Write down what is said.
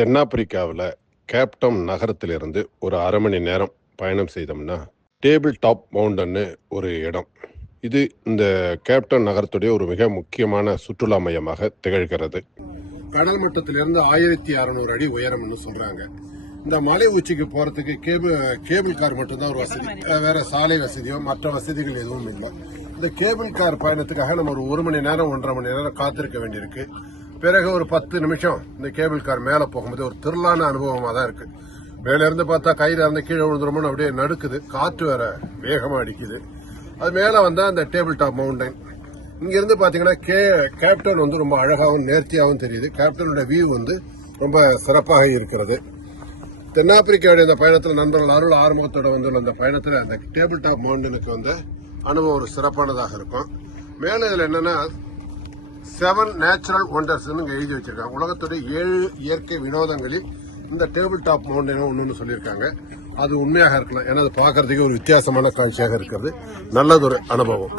தென்னாப்பிரிக்காவில் கேப்டவுன் நகரத்திலிருந்து ஒரு அரை மணி நேரம் பயணம் செய்தோம்னா டேபிள் டாப் மவுண்டன்னு ஒரு இடம். இது இந்த கேப்டவுன் நகரத்துடைய ஒரு மிக முக்கியமான சுற்றுலா மையமாக திகழ்கிறது. கடல் மட்டத்திலிருந்து 1600 அடி உயரம்னு சொல்றாங்க. இந்த மலை உச்சிக்கு போறதுக்கு கேபிள் கார் மட்டும்தான் ஒரு வசதி, வேற சாலை வசதியோ மற்ற வசதிகள் எதுவும் இல்லை. இந்த கேபிள் கார் பயணத்துக்காக நம்ம ஒரு மணி நேரம் 1.5 மணி நேரம் காத்திருக்க வேண்டியிருக்கு. பிறகு ஒரு 10 நிமிஷம் இந்த கேபிள் கார் மேல போகும்போது ஒரு திரளான அனுபவமா தான் இருக்கு. மேல இருந்து பார்த்தா கையில இருந்து கீழே விழுந்துருமோன்னு அப்படியே நடுக்குது, காற்று வேற வேகமா அடிக்குது. அது மேல வந்தா அந்த டேபிள் டாப் மவுண்டன். இங்க இருந்து பாத்தீங்கன்னா கேப்டவுன் வந்து ரொம்ப அழகாகவும் நேர்த்தியாகவும் தெரியுது. கேப்டவுனோட வியூ வந்து ரொம்ப சிறப்பாக இருக்கிறது. தென்னாப்பிரிக்காவுடைய இந்த பயணத்தில் நண்பர்கள் அருள் ஆறுமுகத்தோட வந்துள்ள அந்த பயணத்தில் அந்த டேபிள் டாப் மவுண்டனுக்கு வந்து அனுபவம் ஒரு சிறப்பானதாக இருக்கும். மேலும் இதுல என்னன்னா 7 நேச்சுரல் ஒண்டர்ஸ் இங்க எழுதி வச்சிருக்காங்க. உலகத்துடைய 7 இயற்கை வினோதங்களில் இந்த டேபிள் டாப் மவுண்டன் ஒன்னு சொல்லியிருக்காங்க. அது உண்மையாக இருக்கலாம், ஏன்னா அது பாக்குறதுக்கு ஒரு வித்தியாசமான காட்சியாக இருக்கிறது. நல்லதொரு அனுபவம்.